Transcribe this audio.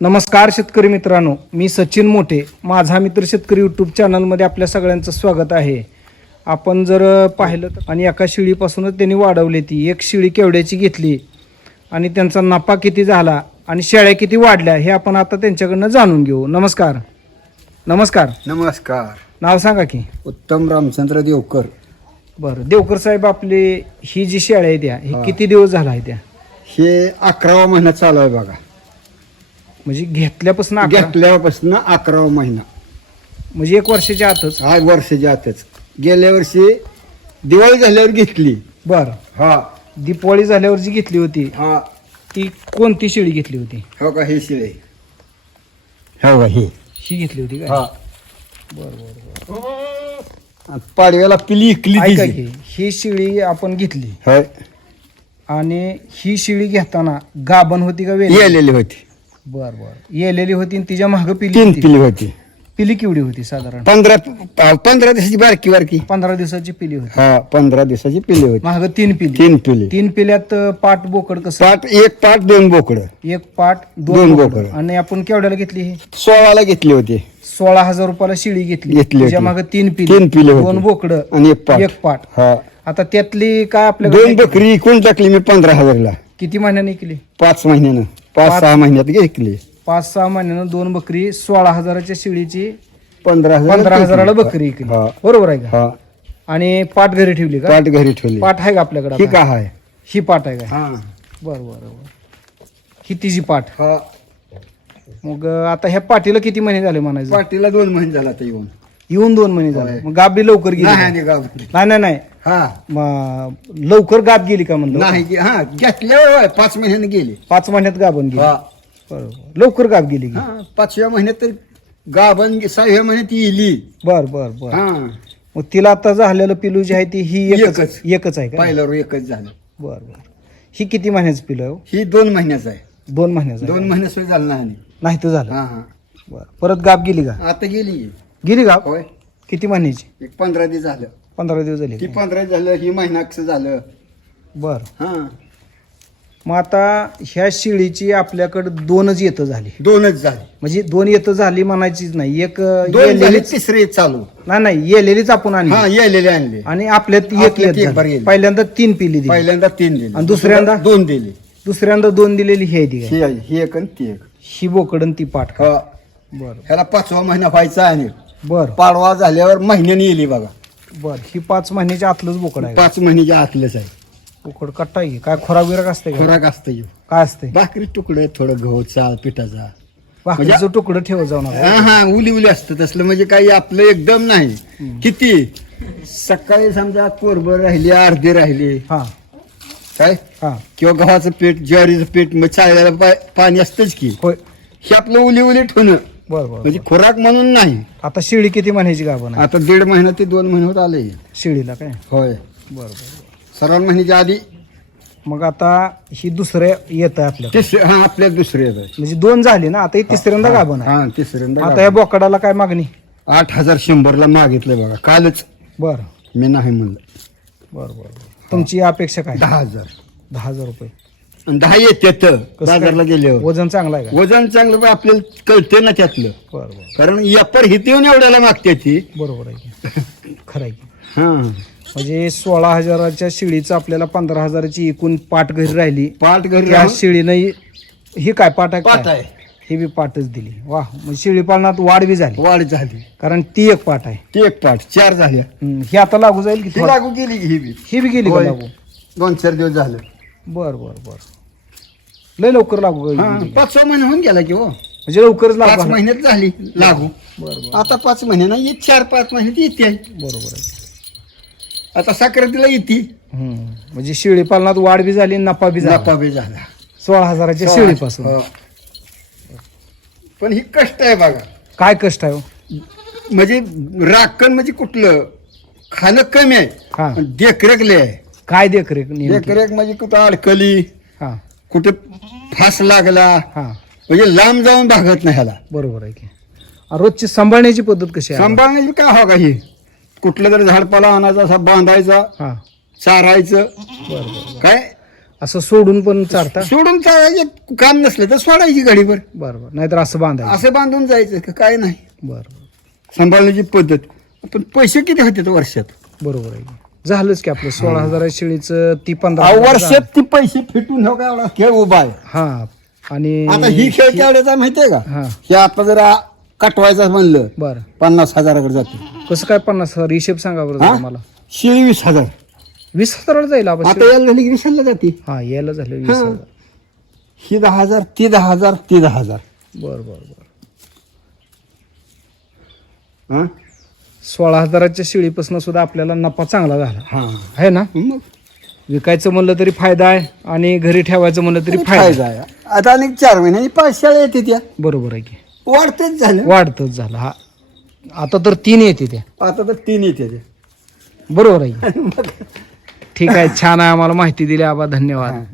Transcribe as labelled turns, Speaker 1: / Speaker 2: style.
Speaker 1: नमस्कार शेतकरी मित्रांनो मी सचिन मोठे माझा मित्र शेतकरी यूट्यूब चॅनलमध्ये आपल्या सगळ्यांचं स्वागत आहे. आपण जर पाहिलं तर आणि एका शिळीपासूनच त्यांनी वाढवली ती. एक शिळी केवड्याची घेतली आणि त्यांचा नफा किती झाला आणि शेळ्या किती वाढल्या हे आपण आता त्यांच्याकडनं जाणून घेऊ. नमस्कार. नमस्कार.
Speaker 2: नमस्कार.
Speaker 1: नाव सांगा की.
Speaker 2: उत्तम रामचंद्र देवकर.
Speaker 1: बरं देवकर साहेब आपली ही जी शेळ्या आहे त्या ही
Speaker 2: हा.
Speaker 1: किती दिवस झाला आहे त्या?
Speaker 2: हे अकरावा महिना चालू आहे बघा.
Speaker 1: म्हणजे घेतल्यापासून अकरा-
Speaker 2: घेतल्यापासून अकरावा महिना.
Speaker 1: म्हणजे एक वर्षाच्या आतच.
Speaker 2: हा वर्षाच्या आतच. गेल्या वर्षी दिवाळी झाल्यावर घेतली.
Speaker 1: बरं.
Speaker 2: हा.
Speaker 1: दीपावली झाल्यावर जी घेतली होती
Speaker 2: हा.
Speaker 1: ती कोणती शेळी घेतली होती?
Speaker 2: हो का हे शिळे. हो का हे.
Speaker 1: ही घेतली होती
Speaker 2: हा.
Speaker 1: बरं बरं
Speaker 2: आणि पाडव्याला पिली इकली
Speaker 1: ऐका
Speaker 2: तिची.
Speaker 1: की ही शेळी आपण घेतली.
Speaker 2: होय.
Speaker 1: आणि ही शेळी घेताना गाभण होती का वेल?
Speaker 2: येलेली होती.
Speaker 1: बर बर. येलेली होती आणि तिच्या माग पिली
Speaker 2: तीन
Speaker 1: होती.
Speaker 2: पिली होती.
Speaker 1: पिली केवढी होती साधारण?
Speaker 2: पंधरा पंधरा दिवसाची बारकी बारकी.
Speaker 1: पंधरा दिवसाची पिली होती.
Speaker 2: हा पंधरा दिवसाची पिली होती.
Speaker 1: माग तीन पिली.
Speaker 2: तीन पिली.
Speaker 1: तीन पिल्यात अं, पाट बोकड कसं?
Speaker 2: पाट एक पाट दोन बोकड.
Speaker 1: एक पाट
Speaker 2: दोन
Speaker 1: दोन
Speaker 2: बोकडं.
Speaker 1: बोकड. आणि आपण केवढ्याला घेतली ही?
Speaker 2: सोळाला घेतली होती.
Speaker 1: सोळा हजार रुपयाला शेळी घेतली.
Speaker 2: घेतली
Speaker 1: तिच्या
Speaker 2: होती.
Speaker 1: माग तीन
Speaker 2: तीन
Speaker 1: पिली
Speaker 2: पिले होते.
Speaker 1: दोन बोकड
Speaker 2: आणि एक पाट.
Speaker 1: एक पाट.
Speaker 2: हा.
Speaker 1: आता त्यातली काय आपल्या
Speaker 2: दोन बकरी इकून टाकली मी पंधरा हजारला.
Speaker 1: किती महिन्याने केली?
Speaker 2: पाच महिन्यानं. पाच सहा महिन्यात घेतली
Speaker 1: पाच सहा महिन्यानं दोन बकरी सोळा हजाराच्या शेळीची
Speaker 2: पंधरा
Speaker 1: पंधरा हजाराला बकरी
Speaker 2: हा.
Speaker 1: बरोबर आहे का?
Speaker 2: हा.
Speaker 1: आणि पाट घरी ठेवली का?
Speaker 2: पाट घरी ठेवली.
Speaker 1: पाट आहे का आपल्याकडे
Speaker 2: ही
Speaker 1: आता?
Speaker 2: का आहे?
Speaker 1: ही पाट आहे का?
Speaker 2: हा.
Speaker 1: बर बर बर. ही तिची पाट
Speaker 2: हा.
Speaker 1: मग आता ह्या पाटीला किती महिने झाले म्हणायचं?
Speaker 2: पाटीला दोन महिने झाला आता येऊन.
Speaker 1: येऊन दोन महिने झाले. मग गाब लवकर गेली
Speaker 2: नाही
Speaker 1: नाही नाही.
Speaker 2: हा.
Speaker 1: म- लवकर गाब गेली का म्हणलं?
Speaker 2: नाही गे- हा घेतल्यावर होय, पाच महिन्याने गेली.
Speaker 1: पाच महिन्यात गाभण गेली.
Speaker 2: हा.
Speaker 1: बरोबर. लवकर गाब गेली की.
Speaker 2: हा पाचव्या महिन्यात तर गाभण गे- सहाव्या महिन्यात येली.
Speaker 1: बर बर बर.
Speaker 2: हा.
Speaker 1: मग तिला आता झालेलं पिलू जी आहे ती ही एकच
Speaker 2: एकच.
Speaker 1: एकच आहे का?
Speaker 2: पहिल्यावर एकच झालं.
Speaker 1: बर बर. ही किती महिन्याचं पिलं आहे हो?
Speaker 2: ही दोन महिन्याचं आहे.
Speaker 1: दोन महिन्याचं
Speaker 2: दोन? महिन्याशिवाय झालं नाही.
Speaker 1: नाही तर झालं.
Speaker 2: हा हा.
Speaker 1: बर. परत गाब गेली का?
Speaker 2: आता गेली.
Speaker 1: गेली गाब?
Speaker 2: होय.
Speaker 1: किती महिन्याची?
Speaker 2: एक पंधरा दिवस झालं.
Speaker 1: पंधरा दिवस झाले
Speaker 2: ती? पंधरा झालं ही महिना कसं झालं.
Speaker 1: बर.
Speaker 2: हा.
Speaker 1: मग आता ह्या शेळीची आपल्याकडे दोनच येतं झाली.
Speaker 2: दोनच झाले.
Speaker 1: म्हणजे दोन येतं झाली म्हणायचीच नाही. एक अं,
Speaker 2: दोन झाले
Speaker 1: येलेलीच
Speaker 2: तिसरे चालू.
Speaker 1: नाही नाही येलेलीच आपण आणली.
Speaker 2: येलेले आणले.
Speaker 1: आणि आपल्यात एक येत
Speaker 2: बार
Speaker 1: झाली. पहिल्यांदा तीन पिली दिली.
Speaker 2: पहिल्यांदा तीन दिले.
Speaker 1: आणि दुसऱ्यांदा?
Speaker 2: दोन दिले.
Speaker 1: दुसऱ्यांदा दोन दिलेली ही काय
Speaker 2: ही आहे, ही एक आणि ती एक.
Speaker 1: ही बोकड आणि ती पाठ
Speaker 2: हा.
Speaker 1: बर.
Speaker 2: ह्याला पाचवा महिना व्हायचा आणि
Speaker 1: बर.
Speaker 2: पाडवा झाल्यावर महिन्याने येली बघा.
Speaker 1: बर ही पाच महिन्याच्या आतलंच बोकड आहे?
Speaker 2: पाच महिन्याच्या आतलंच आहे.
Speaker 1: बोकड कट्टा आहे. की? काय खोराक बिराक असते का?
Speaker 2: खुराक असतं ह्यो.
Speaker 1: काय असते
Speaker 2: भाकरी तुकडे थोडं गहू चाल पिठाचा.
Speaker 1: भाकरीचं तुकडं ठेव जाऊ नका
Speaker 2: हा हा उली उली असतं तसलं. म्हणजे काही आपलं एकदम नाही. किती? सकाळी समजा कोरभर राहिली अर्धी राहिली.
Speaker 1: हा.
Speaker 2: काय?
Speaker 1: हा.
Speaker 2: किंवा गव्हाचं पीठ ज्वारीचं पीठ मग चाळल्याला पा- पाणी असतंच की.
Speaker 1: होय.
Speaker 2: हे आपलं उली उली ठेवणं.
Speaker 1: बर बर
Speaker 2: म्हणजे खुराक म्हणून नाही.
Speaker 1: आता शेळी किती महिन्याची गाभण आहे?
Speaker 2: आता दीड महिना ते दोन महिने होत आले.
Speaker 1: शेळीला काय?
Speaker 2: होय.
Speaker 1: बर बर
Speaker 2: सर्वान महिन्याच्या आधी
Speaker 1: मग आता ही दुसऱ्या येत आहे आपल्याला
Speaker 2: तिसरे हा आपल्या दुसरे येत आहे.
Speaker 1: म्हणजे दोन झाली ना आता ही तिसऱ्यांदा गाभण आहे.
Speaker 2: हा तिसऱ्यांदा
Speaker 1: आता या बोकडाला काय मागणी?
Speaker 2: आठ हजार शंभरला मागितलं बघा कालच.
Speaker 1: बर.
Speaker 2: मी नाही म्हणलं.
Speaker 1: बर बर बर. तुमची अपेक्षा काय?
Speaker 2: दहा हजार.
Speaker 1: दहा हजार रुपये.
Speaker 2: आणि दहा येतात बाजारला गेल्यावर.
Speaker 1: वजन चांगलं आहे
Speaker 2: वजन चांगलं पण आपल्याला कळते ना त्यातलं.
Speaker 1: बर बर.
Speaker 2: कारण यापर हित येऊन एवढ्याला मागते ती
Speaker 1: बरोबर आहे की. खरं आहे की.
Speaker 2: हा.
Speaker 1: म्हणजे सोळा हजाराच्या शेळीचं आपल्याला पंधरा हजाराची एकूण पाठ घरी राहिली.
Speaker 2: पाठ घरी
Speaker 1: त्या
Speaker 2: राहून?
Speaker 1: शेळीनं ही- काय पाठ आहे?
Speaker 2: पाठ
Speaker 1: काय?
Speaker 2: आहे.
Speaker 1: ही बी पाठच दिली. वा म्हणजे शेळी पालनात वाढ बी झाली.
Speaker 2: वाढ झाली.
Speaker 1: कारण ती एक पाठ आहे.
Speaker 2: ती एक पाठ चार झाल्या.
Speaker 1: हम्म, ही आता लागू जाईल की
Speaker 2: ती
Speaker 1: थोडं?
Speaker 2: लागू गेली ही बी.
Speaker 1: ही बी गेली का
Speaker 2: होय.
Speaker 1: लागू?
Speaker 2: दोन चार दिवस झालं.
Speaker 1: बर बर बर. लय लवकर लागू.
Speaker 2: हा पाच सहा महिने होऊन गेला की हो.
Speaker 1: म्हणजे लवकरच
Speaker 2: पाच
Speaker 1: लागू
Speaker 2: महिन्यात झाली लागू.
Speaker 1: बर बर
Speaker 2: आता पाच महिने ना येत चार पाच महिन्यात येते
Speaker 1: बरोबर आहे
Speaker 2: आता साखरेतीला येते
Speaker 1: हम्म. म्हणजे शेळी पालनात वाढ बी झाली नफा बी झाला.
Speaker 2: नफा बी झाला.
Speaker 1: सोळा हजाराच्या शेळीपासून
Speaker 2: हो. पण ही कष्ट आहे बघा.
Speaker 1: काय कष्ट आहे हो?
Speaker 2: म्हणजे राखण म्हणजे कुठलं? खाणं कमी आहे.
Speaker 1: हा.
Speaker 2: पण देखरेख लय आहे.
Speaker 1: काय देखरेख नेमकी?
Speaker 2: देखरेख म्हणजे कुठं अडकली
Speaker 1: हा.
Speaker 2: कुठे फास लागला
Speaker 1: हा.
Speaker 2: म्हणजे लांब जाऊन भागत नाही ह्याला.
Speaker 1: बरोबर आहे की. आ, रोजची सांभाळण्याची पद्धत कशी आहे?
Speaker 2: सांभाळण्याची काय हो का ही? कुठलं तरी झाडपाला आणायचा असा बांधायचा
Speaker 1: हा.
Speaker 2: चारायचं. काय?
Speaker 1: असं सोडून पण चारता?
Speaker 2: सोडून चालायचं काम नसलं तर सोडायची गाडीवर
Speaker 1: बरं बरं नाहीतर असं बांधायचं.
Speaker 2: असं बांधून जायचं का? काय नाही.
Speaker 1: बरं बरं
Speaker 2: सांभाळण्याची पद्धत. पण पैसे किती होते वर्षात?
Speaker 1: बरोबर आहे झालंच की आपलं सोळा हजार शेळीचं ती पंधरा
Speaker 2: अहो,
Speaker 1: हजार
Speaker 2: वर्षात ती पैसे फिटून हो का एवढा? खेळ उभा आहे.
Speaker 1: हा आणि
Speaker 2: आता ही खेळ केवढ्याचा माहितीये का?
Speaker 1: हा.
Speaker 2: हे आता जरा कटवायचं म्हणलं
Speaker 1: बरं.
Speaker 2: पन्नास हजाराकडे जाते.
Speaker 1: कसं काय पन्नास हजार? हिशेब सांगा बरं? जरा मला.
Speaker 2: शेळी वीस हजार.
Speaker 1: वीस हजारावर जाईल आपण
Speaker 2: आता यायला झाली की वीसला जाते.
Speaker 1: हा यायला झालं वीस
Speaker 2: हा.
Speaker 1: हजार.
Speaker 2: ही दहा हजार ती दहा हजार ती दहा हजार.
Speaker 1: बरं बरं बरं.
Speaker 2: हा?
Speaker 1: सोळा हजाराच्या शेळीपासून सुद्धा आपल्याला नफा चांगला झाला.
Speaker 2: हा.
Speaker 1: आहे ना?
Speaker 2: मग?
Speaker 1: विकायचं म्हणलं तरी फायदा आहे आणि घरी ठेवायचं म्हणलं तरी फायदा
Speaker 2: फायदा आहे. आता अनेक चार महिन्यांनी पाच शाळा येते त्या.
Speaker 1: बरोबर आहे की.
Speaker 2: वाढतेच झालं.
Speaker 1: वाढतच झालं. हा. आता तर तीन येते त्या.
Speaker 2: आता तर तीन येते त्या.
Speaker 1: बरोबर आहे की? ठीक आहे. छान आहे. आम्हाला माहिती दिली. आबा धन्यवाद.